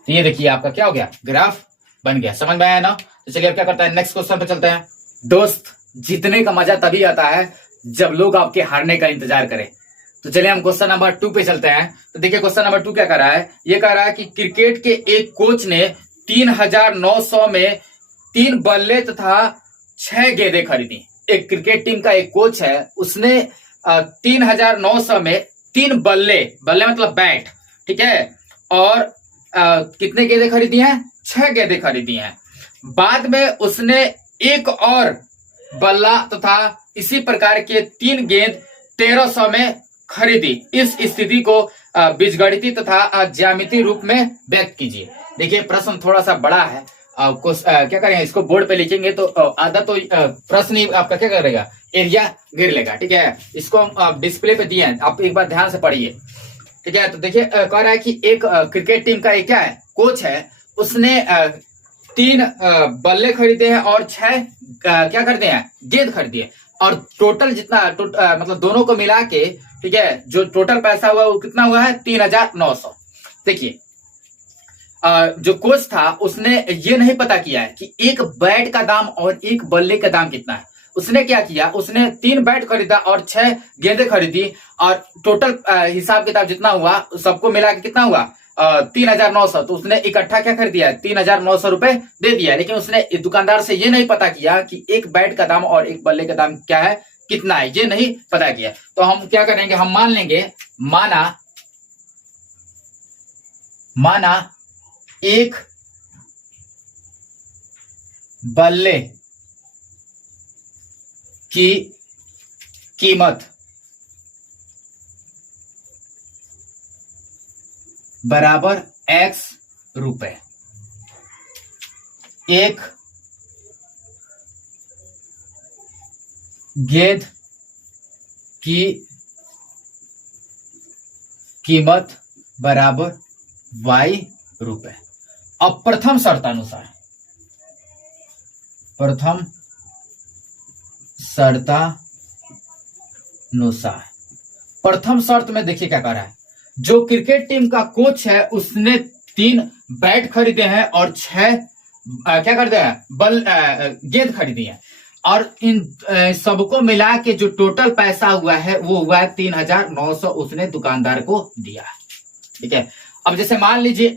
तो ये देखिए आपका क्या हो गया, ग्राफ बन गया। समझ में आया ना। तो चलिए अब क्या करता है, नेक्स्ट क्वेश्चन पे चलते हैं। दोस्त जीतने का मजा तभी आता है जब लोग आपके हारने का इंतजार करें। तो चलिए हम क्वेश्चन नंबर 2 पे चलते हैं। तो देखिए क्वेश्चन नंबर 2 क्या कर रहा है, ये कह रहा है कि क्रिकेट के एक कोच ने 3,900 में 3 बल्ले तथा 6 गेंदें खरीदी। एक क्रिकेट टीम का एक कोच है, उसने 3,900 में 3 बल्ले मतलब बैट, ठीक है, और कितने गेंदें खरीदी हैं, 6 गेंदें खरीदी हैं। बाद में उसने एक और बल्ला तथा इसी प्रकार के 3 गेंद 1,300 में खरीदी। इस स्थिति को बीजगणितीय तथा ज्यामितीय रूप में व्यक्त कीजिए। देखिए प्रश्न थोड़ा सा बड़ा है, क्या करेंगे, इसको बोर्ड पे लिखेंगे तो आधा तो प्रश्न ही आपका क्या करेगा, एरिया गिर लेगा। ठीक है, इसको हम डिस्प्ले पे दिए हैं, आप एक बार ध्यान से पढ़िए। ठीक है, तो देखिए कह रहा है कि एक क्रिकेट टीम का एक क्या है, कोच है, उसने 3 बल्ले खरीदे हैं और 6 क्या खरीदे हैं, गेंद खरीदी है। और टोटल जितना मतलब दोनों को मिला के, ठीक है, जो टोटल पैसा हुआ वो कितना हुआ है, 3,900। देखिए जो कोच था उसने ये नहीं पता किया है कि एक बैट का दाम और एक बल्ले का दाम कितना है। उसने क्या किया, उसने 3 बैट खरीदा और 6 गेंदें खरीदी और टोटल हिसाब किताब जितना हुआ सबको मिला के कितना हुआ 3,900। तो उसने इकट्ठा क्या कर दिया, 3,900 रुपए दे दिया। लेकिन उसने दुकानदार से ये नहीं पता किया कि एक बैट का दाम और एक बल्ले का दाम क्या है, कितना है, ये नहीं पता किया। तो हम क्या करेंगे, हम मान लेंगे, माना एक बल्ले की कीमत बराबर X रुपए, एक गेंद की कीमत बराबर Y रुपए। अब प्रथम शर्तानुसार प्रथम शर्त में देखिए क्या कर रहा है, जो क्रिकेट टीम का कोच है उसने 3 बैट खरीदे हैं और 6 क्या खरीदे हैं, गेंद खरीदी है और इन सबको मिला के जो टोटल पैसा हुआ है वो हुआ है 3,900 उसने दुकानदार को दिया। ठीक है, अब जैसे मान लीजिए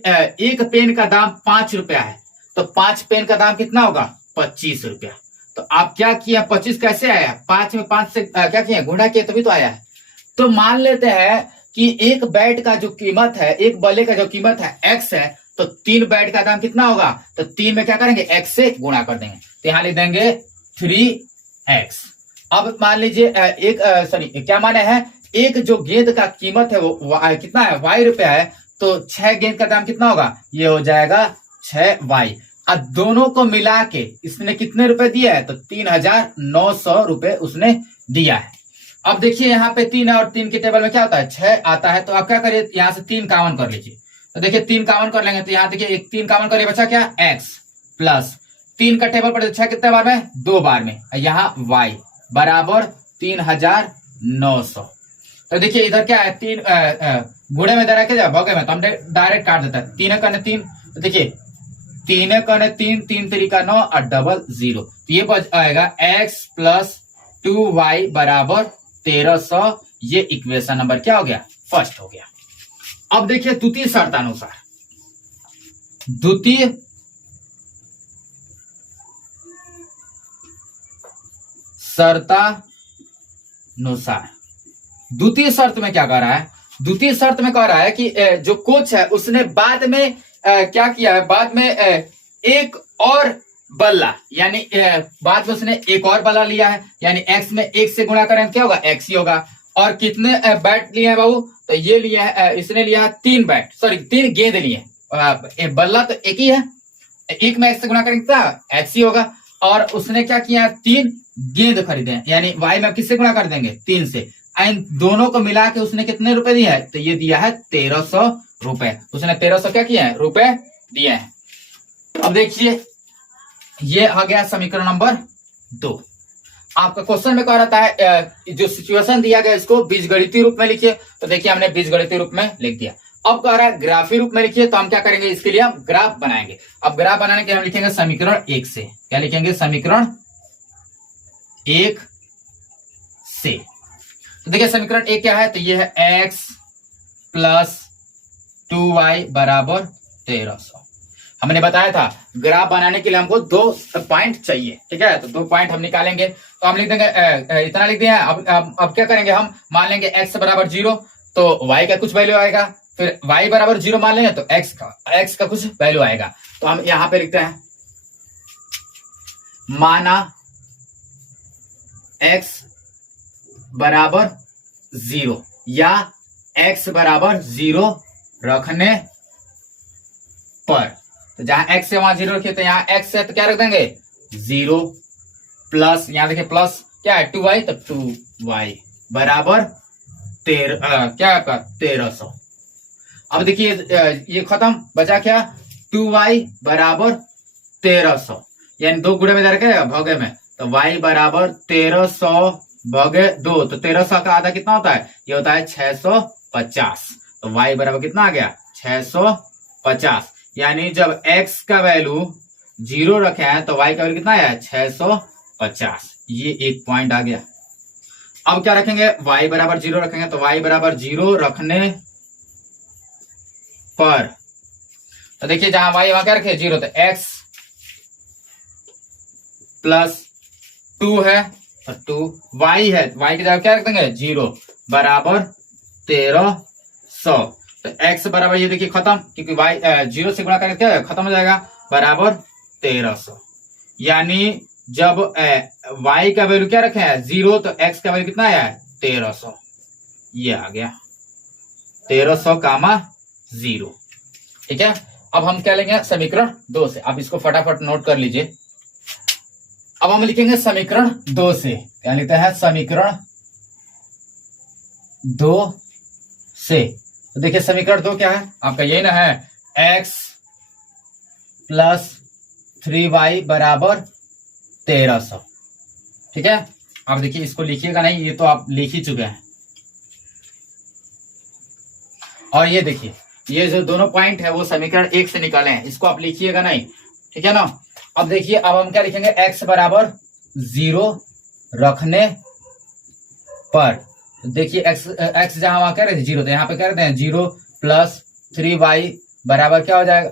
एक पेन का दाम 5 रुपया है तो 5 पेन का दाम कितना होगा, 25 रुपया। तो आप क्या किया, 25 कैसे आया, 5 में 5 से क्या किया, गुणा किया तभी तो आया है। तो मान लेते हैं कि एक बैट का जो कीमत है, एक बल्ले का जो कीमत है X है, तो 3 बैट का दाम कितना होगा, तो 3 में क्या करेंगे, X से गुणा कर देंगे, तो यहां लिख देंगे 3X। अब मान लीजिए क्या माने है, एक जो गेंद का कीमत है वो कितना है, Y रुपया है, तो 6 गेंद का दाम कितना होगा, ये हो जाएगा 6Y। अब दोनों को मिला के इसने कितने रुपए दिया है, तो 3,900 रुपए उसने दिया है। अब देखिए यहाँ पे 3 है और 3 के टेबल में क्या होता है, 6 आता है। तो आप क्या करिए, यहाँ से 3 कामन कर लीजिए। तो देखिए 3 कामन कर लेंगे तो यहाँ देखिए एक 3 कामन करिए, बचा क्या, X प्लस 3 का टेबल पर 6 कितने बार में, 2 बार में, यहाँ Y बराबर 3,900। तो देखिए इधर क्या है, 3 गुणे में दे रखा भगे में, तो हम डायरेक्ट काट देता है, 3 कने 3। तो देखिए 3 कने 3, 3 3 का 9 और डबल 0, तो ये बच आएगा X प्लस 2Y बराबर 1,300। ये इक्वेशन नंबर क्या हो गया, फर्स्ट हो गया। अब देखिए द्वितीय शर्तानुसार, द्वितीय शर्त में क्या कह रहा है, द्वितीय शर्त में कह रहा है कि जो कोच है उसने बाद में क्या किया है, बाद में एक और बल्ला, यानी बाद में उसने एक और बल्ला लिया है, यानी X में 1 से गुणा करें क्या होगा, X ही होगा। और कितने बैट लिए हैं बाबू, तो ये लिए है, इसने लिया है 3 बैट, सॉरी 3 गेंद लिए। बल्ला तो एक ही है, 1 में X से गुणा करेंगे क्या, X ही होगा। और उसने क्या किया, 3 गेंद खरीदे हैं, यानी Y में किससे गुणा कर देंगे, 3 से। इन दोनों को मिला के उसने कितने रुपए दिया है, तो ये दिया है 1,300 रुपए। उसने 1,300 क्या किया है, रुपए दिए हैं। अब देखिए ये आ गया समीकरण नंबर 2। आपका क्वेश्चन में कह रहा है जो सिचुएशन दिया गया इसको बीजगणितीय रूप में लिखिए। तो देखिए हमने बीजगणितीय रूप में लिख दिया। अब कह रहा है ग्राफीय रूप में लिखिए, तो हम क्या करेंगे, इसके लिए हम ग्राफ बनाएंगे। अब ग्राफ बनाने के लिए हम लिखेंगे समीकरण 1 से। क्या लिखेंगे, समीकरण 1 से। तो देखिए समीकरण 1 क्या है, तो ये है X प्लस 2Y बराबर 1,300। हमने बताया था ग्राफ बनाने के लिए हमको 2 पॉइंट चाहिए, ठीक है। तो 2 पॉइंट हम निकालेंगे, तो हम लिख देंगे इतना लिख दिया। अब क्या करेंगे, हम मान लेंगे x बराबर 0, तो y का कुछ वैल्यू आएगा। फिर y बराबर 0 मान लेंगे तो x का कुछ वैल्यू आएगा। तो हम यहां पे लिखते हैं, माना x बराबर 0 या x बराबर 0 रखने पर, तो जहां x से वहां 0 रखिए, तो यहाँ x है तो क्या रख देंगे 0 प्लस, यहां देखिए प्लस क्या है 2y, तो 2y बराबर 1,300। अब देखिए ये खत्म, बचा क्या, 2y बराबर 1,300, यानी 2 गुणे में दे रखे भगे में, तो y बराबर 1,300 भगे 2, तो 1,300 का आधा कितना होता है, ये होता है 650। तो y बराबर कितना आ गया, 650। यानी जब x का वैल्यू 0 रखे हैं तो y का वैल्यू कितना है, 650। ये एक पॉइंट आ गया। अब क्या रखेंगे, y बराबर 0 रखेंगे, तो y बराबर 0 रखने पर, तो देखिए जहां y वहां क्या रखे 0, तो x प्लस 2 है और 2 y है, y की जगह क्या रख देंगे 0 बराबर 1300। तो x बराबर ये देखिए खत्म, क्योंकि y 0 से गुणा करके क्या खत्म हो जाएगा, बराबर 1300। यानी जब y का वैल्यू क्या रखे है 0, तो x का वैल्यू कितना आया है 1300। ये आ गया 1300 कामा 0। ठीक है, अब हम क्या लेंगे समीकरण 2 से। आप इसको फटाफट नोट कर लीजिए। अब हम लिखेंगे समीकरण 2 से, क्या लिखते हैं समीकरण 2 से। तो देखिए समीकरण 2 क्या है आपका, यही ना है x प्लस 3y बराबर 1300। ठीक है, आप देखिए इसको लिखिएगा नहीं, ये तो आप लिख ही चुके हैं। और ये देखिए ये जो दोनों पॉइंट है वो समीकरण 1 से निकाले हैं, इसको आप लिखिएगा नहीं। ठीक है ना। अब देखिए अब हम क्या लिखेंगे, x बराबर 0 रखने पर, देखिए x जहां वहां कह रहे थे 0, तो यहां पे कह रहे हैं 0 प्लस 3y बराबर क्या हो जाएगा,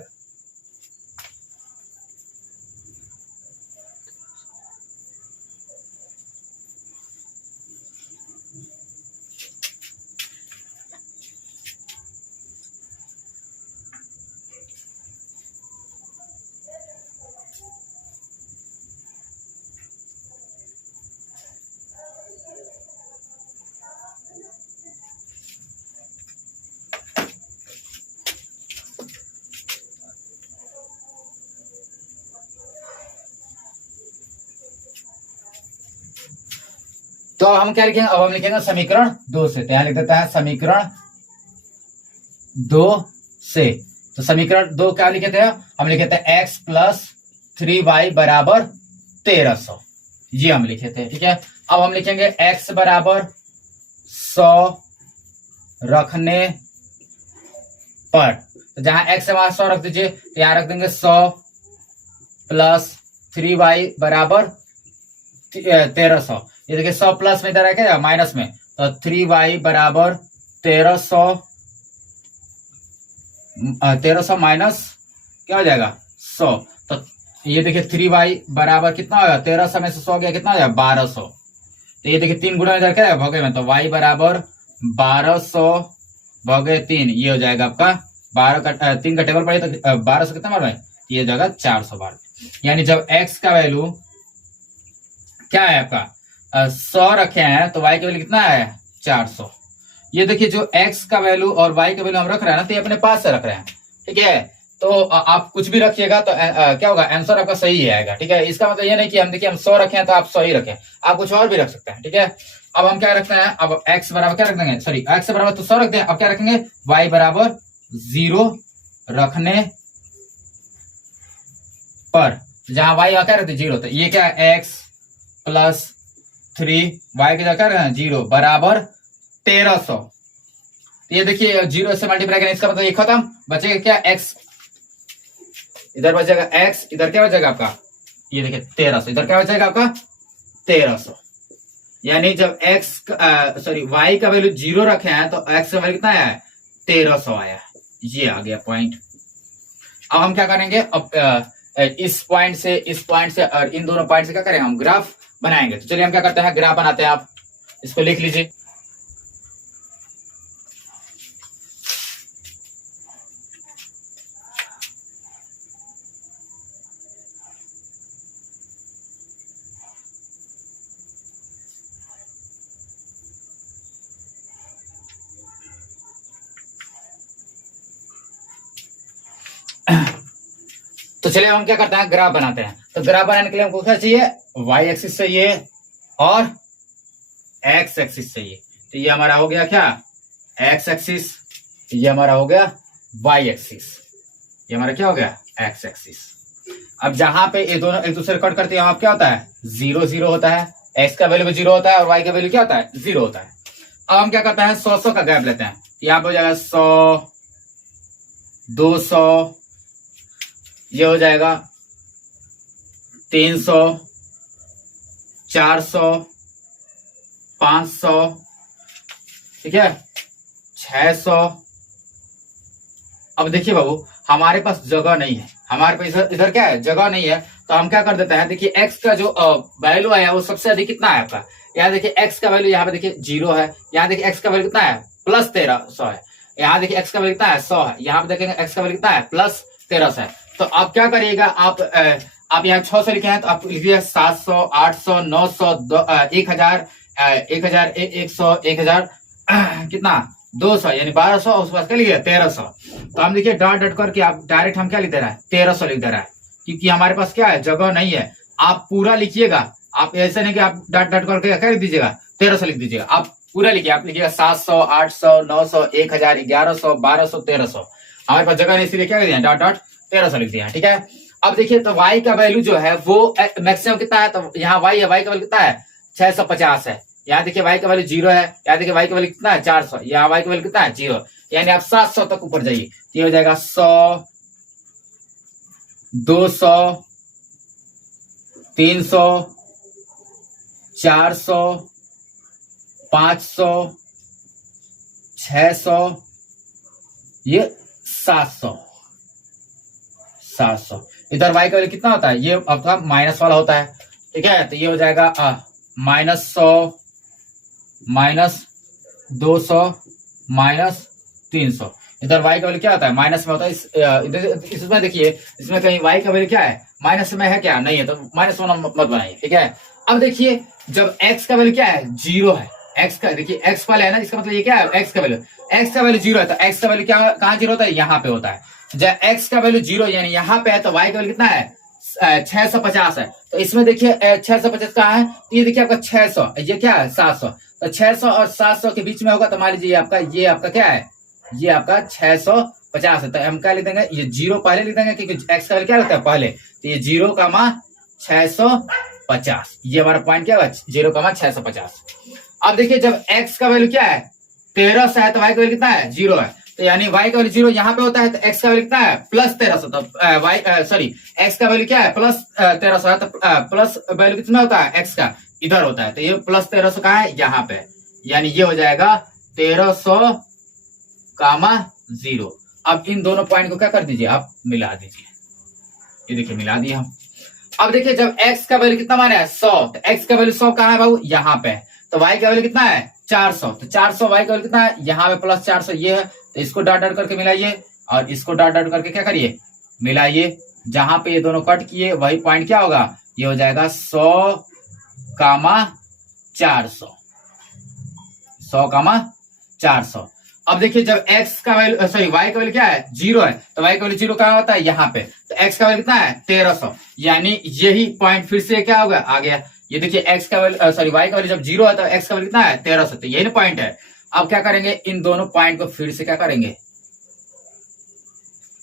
तो हम क्या लिखेंगे, अब हम लिखेंगे समीकरण 2 से। तो यहां लिख देते हैं समीकरण 2 से। तो समीकरण 2 क्या लिखे थे, हम लिखे थे x प्लस 3y बराबर 1300, ये हम लिखे थे। ठीक है, अब हम लिखेंगे x बराबर 100 रखने पर, तो जहां x है वहां 100 रख दीजिए, तो यहां रख देंगे 100 प्लस 3y बराबर 1300। ये देखिए 100 प्लस में इधर है क्या माइनस में, तो 3y बराबर 1300 माइनस क्या हो जाएगा 100। तो ये देखिए 3y बराबर कितना होगा, 1300 में से 100 गया कितना हो जाएगा 1200। तो ये देखिए 3 गुना इधर क्या है भगे में, तो y बराबर 1200 भगे 3, ये हो जाएगा आपका 3 का टेबल पड़े तो 1200 कितना बार में, ये हो जाएगा 400 बार। यानी जब x का वैल्यू क्या है आपका 100 रखे हैं, तो y का वैल्यू कितना है 400। ये देखिए जो x का वैल्यू और y का वैल्यू हम रख रहे हैं ना, तो ये अपने पास से रख रहे हैं। ठीक है, तो आप कुछ भी रखिएगा तो क्या होगा, आंसर आपका सही ही आएगा। ठीक है, इसका मतलब ये नहीं कि हम देखिए हम 100 रखे हैं तो आप 100 ही रखें, आप कुछ और भी रख सकते हैं। ठीक है, अब हम क्या रखते हैं, अब x बराबर क्या रख देंगे, सॉरी x बराबर तो 100 रख दें, अब क्या रखेंगे y बराबर 0 रखने पर, जहां y क्या रखते 0, तो ये क्या है x प्लस 3 y की जगह क्या रखना 0 बराबर 1300। ये देखिए 0 से मल्टीप्लाई करें, इसका मतलब ये खत्म, बचेगा क्या x, इधर बचेगा x, इधर क्या बचेगा आपका, ये देखिए 1300, इधर क्या बचेगा आपका 1300। यानी जब x सॉरी y का वैल्यू 0 रखे हैं, तो x का वैल्यू कितना आया है 1300 आया है। ये आ गया पॉइंट। अब हम क्या करेंगे, अब इस पॉइंट से और इन दोनों पॉइंट से क्या करें, हम ग्राफ बनाएंगे। तो चलिए हम क्या करते हैं, ग्राफ बनाते हैं। आप इसको लिख लीजिए। तो चलिए हम क्या करते हैं, ग्राफ बनाते हैं। तो ग्राफ बनाने के लिए हमको क्या चाहिए, y एक्सिस चाहिए और x एक्सिस चाहिए। तो ये हमारा हो गया क्या x एक्सिस, ये हमारा हो गया y एक्सिस, ये हमारा क्या हो गया x एक्सिस। अब जहां पे ये दोनों एक दूसरे कट करते हैं, वहां क्या होता है 0 0 होता है, x का वैल्यू भी 0 होता है और y का वैल्यू क्या होता है 0 होता है। अब हम क्या करते हैं 100 का गैप लेते हैं, यहाँ पे हो जाएगा 100 200, ये हो जाएगा 300, 400, 500, ठीक है, 600। अब देखिए बाबू, हमारे पास जगह नहीं है, हमारे पास इधर क्या है, जगह नहीं है, तो हम क्या कर देते हैं, देखिए x का जो वैल्यू आया वो सबसे अधिक कितना है आपका, यहाँ देखिए x का वैल्यू यहाँ पे देखिए 0 है, यहाँ देखिए x का वैल्यू कितना है प्लस 1300 है, यहाँ देखिए x का वैल्यू कितना है 100 है, यहाँ पे देखेंगे x का वैल्यू कितना है प्लस 1300 है। तो आप क्या करिएगा, आप यहाँ 600 लिखे हैं तो आप लिखिए 700, 800, 900, 1000, 1000, 100, 1000 कितना 200, यानी 1200, उसके बाद क्या लिखिए 1300। तो हम देखिए डॉट डॉट करके आप डायरेक्ट हम क्या लिख दे रहा है 1300 लिख दे रहा है, क्योंकि हमारे पास क्या है, जगह नहीं है। आप पूरा लिखिएगा, आप ऐसे नहीं कि आप डॉट डॉट करके क्या लिख दीजिएगा 1300 लिख दीजिएगा, आप पूरा लिखिए, आप लिखिएगा 700, 800, 900, 1000, 1100, 1200, 1300। हमारे पास जगह नहीं, इसलिए क्या लिख दिया डॉट डॉट 1300 लिख दिया, ठीक है। अब देखिए तो y का वैल्यू जो है वो मैक्सिमम कितना है, तो यहाँ y है, y का वैल्यू कितना है 650 है, यहाँ देखिए y का वैल्यू 0 है, यहाँ देखिए y का वैल्यू कितना है 400, यहाँ y का वैल्यू कितना है 0, यानी आप 700 तक ऊपर जाइए, ये हो जाएगा 100, 200, 300, 400, 500, 600, ये 700। इधर y का वैल्यू कितना होता है, ये आपका माइनस वाला होता है, ठीक है। तो ये हो जाएगा -100, -200, -300। इधर y का वैल्यू क्या होता है, माइनस में होता है। इसमें देखिए, इसमें कहीं y का वैल्यू क्या है, माइनस में है क्या, नहीं है, तो माइनस वन मत बनाइए, ठीक है। अब देखिए जब x का वैल्यू क्या है 0 है, x का देखिए x वाला है ना, इसका मतलब ये क्या है, x का वैल्यू 0 है, तो x का वैल्यू क्या कहाँ 0 होता है, यहाँ पे होता है। जब x का वैल्यू 0 यानी यहाँ पे है, तो y का वैल्यू कितना है 650 है। तो इसमें देखिए 650 कहाँ है, तो ये देखिए आपका 600, ये क्या है 700, तो 600 और 700 के बीच में होगा, तो मान लीजिए ये आपका क्या है, ये आपका 650 है। तो हम क्या लिख देंगे, ये 0 पहले लिख देंगे, क्योंकि x का वैल्यू क्या रहता है पहले, तो ये 0,650, ये हमारा पॉइंट क्या होगा 0,650। अब देखिए जब x का वैल्यू क्या है 1300 है, तो y का वैल्यू कितना है 0 है, तो यानी y का वैल्यू 0 यहाँ पे होता है, तो x का वैल्यू कितना है प्लस 1300, तो x का वैल्यू क्या है प्लस 1300 है, तो प्लस वैल्यू कितना होता है x का इधर होता है, तो ये प्लस 1300 कहाँ है यहाँ पे, यानी ये हो जाएगा 1300,0। अब इन दोनों पॉइंट को क्या कर दीजिए, आप मिला दीजिए, ये देखिए मिला दिया हम। अब देखिए जब x का वैल्यू कितना माने 100, तो x का वैल्यू 100 कहाँ है बाबू, यहाँ पे, तो y का वैल्यू कितना है 400, तो 400 y का वैल्यू कितना है, यहाँ पे प्लस 400 ये है, तो इसको डॉट डॉट करके मिलाइए, और इसको डॉट डॉट करके क्या करिए मिलाइए, जहां पे ये दोनों कट किए वही पॉइंट क्या होगा, ये हो जाएगा 100,400, 100,400। अब देखिए जब x का वैल्यू y का वैल्यू क्या है 0 है, तो y का वैल्यू 0 कहाँ होता है यहाँ पे, तो x का वैल्यू कितना है 1300, यानी यही पॉइंट फिर से क्या होगा आ गया। ये देखिए x का वैल्यू y का वैल्यू जब 0 है, तो x का वैल्यू कितना है 1300, तो यही पॉइंट है। अब क्या करेंगे, इन दोनों पॉइंट को फिर से क्या करेंगे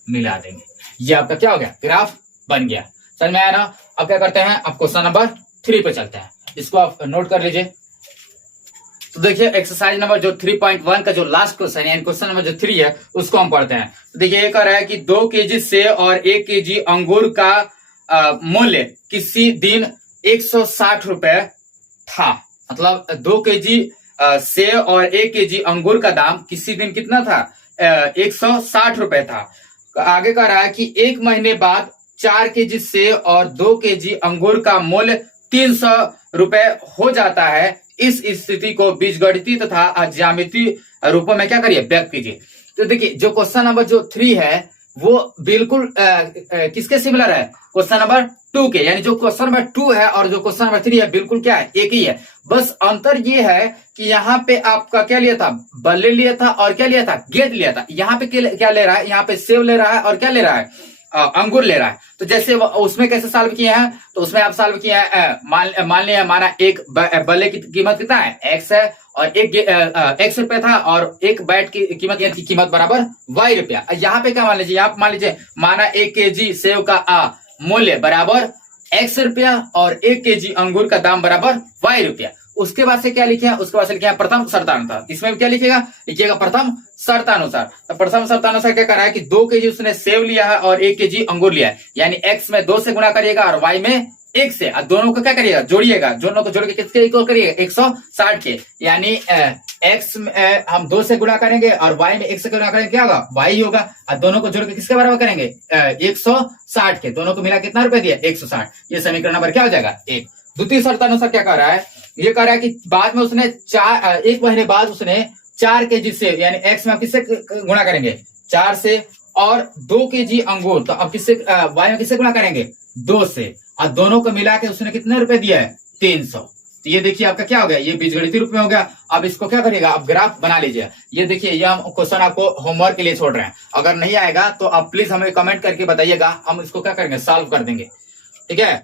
मिला देंगे, ये आपका क्या हो गया ग्राफ बन गया, समझ में आया ना। अब क्या करते हैं, अब क्वेश्चन नंबर 3 पे चलते हैं, इसको आप नोट कर लीजिए। तो देखिए एक्सरसाइज नंबर जो 3.1 का जो लास्ट क्वेश्चन है, यानी क्वेश्चन नंबर जो 3 है उसको हम पढ़ते हैं। तो देखिए ये कह रहा है कि 2 केजी सेब और 1 केजी अंगूर का मूल्य किसी दिन 160 रुपए था, मतलब 2 केजी सेब और 1 केजी अंगूर का दाम किसी दिन कितना था 160 रुपए था। आगे कह रहा है कि 1 महीने बाद 4 केजी सेब और 2 केजी अंगूर का मूल्य 300 रुपए हो जाता है। इस स्थिति को बीजगणितीय तथा ज्यामितीय रूपों में क्या करिए व्यक्त कीजिए। तो देखिए जो क्वेश्चन नंबर जो 3 है वो बिल्कुल किसके सिमिलर है, क्वेश्चन नंबर 2 के, यानी जो क्वेश्चन नंबर 2 है और जो क्वेश्चन नंबर 3 है बिल्कुल क्या है एक ही है। बस अंतर ये है कि यहाँ पे आपका क्या लिया था बल्ले लिया था और क्या लिया था गेंद लिया था। यहाँ पे क्या ले रहा है, यहाँ पे सेब ले रहा है और क्या ले रहा है अंगूर ले रहा है। तो जैसे उसमें कैसे सॉल्व किए हैं, तो उसमें आप सॉल्व किए हैं मान लिया माना एक बल्ले की कीमत कितना है x है और एक x रुपया था और एक बैट की कीमत बराबर y रुपया। यहाँ पे क्या मान लीजिए, आप मान लीजिए माना 1 केजी सेब का मूल्य बराबर x रुपया और 1 केजी अंगूर का दाम बराबर y रुपया। उसके बाद से क्या लिखे हैं, उसके बाद से लिखे हैं प्रथम शर्तानुसार। इसमें क्या लिखिएगा, लिखिएगा प्रथम शर्तानुसार। तो प्रथम शर्तानुसार क्या कर रहा है कि 2 केजी उसने सेब लिया है और 1 केजी अंगूर लिया है, यानी x में 2 से गुणा करिएगा और y में 1 से, और दोनों को क्या करिएगा, जोड़िएगा, दोनों को जोड़ के किसके इक्वल करिएगा, 160 के, यानी x हम 2 से गुणा करेंगे और y में 1 से गुणा करेंगे, क्या होगा, y होगा, और दोनों को जोड़ के किसके बराबर करेंगे, 160 के, दोनों को मिला कितना रुपए दिया, 160। ये समीकरण नंबर क्या हो जाएगा, 1। द्वितीय शर्तानुसार क्या कह रहा है, ये कह रहा है कि बाद में उसने 1 महीने बाद उसने 4 केजी से, यानी x में आप किससे गुणा करेंगे, 4 से, और 2 केजी अंगूर, तो अब किससे, y में किससे गुणा करेंगे, 2 से, और दोनों को मिला के उसने कितने रुपए दिया है, 300। तो ये देखिए आपका क्या हो गया, ये बीजगणितीय रूप में हो गया। अब इसको क्या करिएगा, आप ग्राफ बना लीजिए। ये देखिए, ये हम क्वेश्चन आपको होमवर्क के लिए छोड़ रहे हैं, अगर नहीं आएगा तो आप प्लीज हमें कमेंट करके बताइएगा, हम इसको क्या करेंगे, सॉल्व कर देंगे, ठीक है।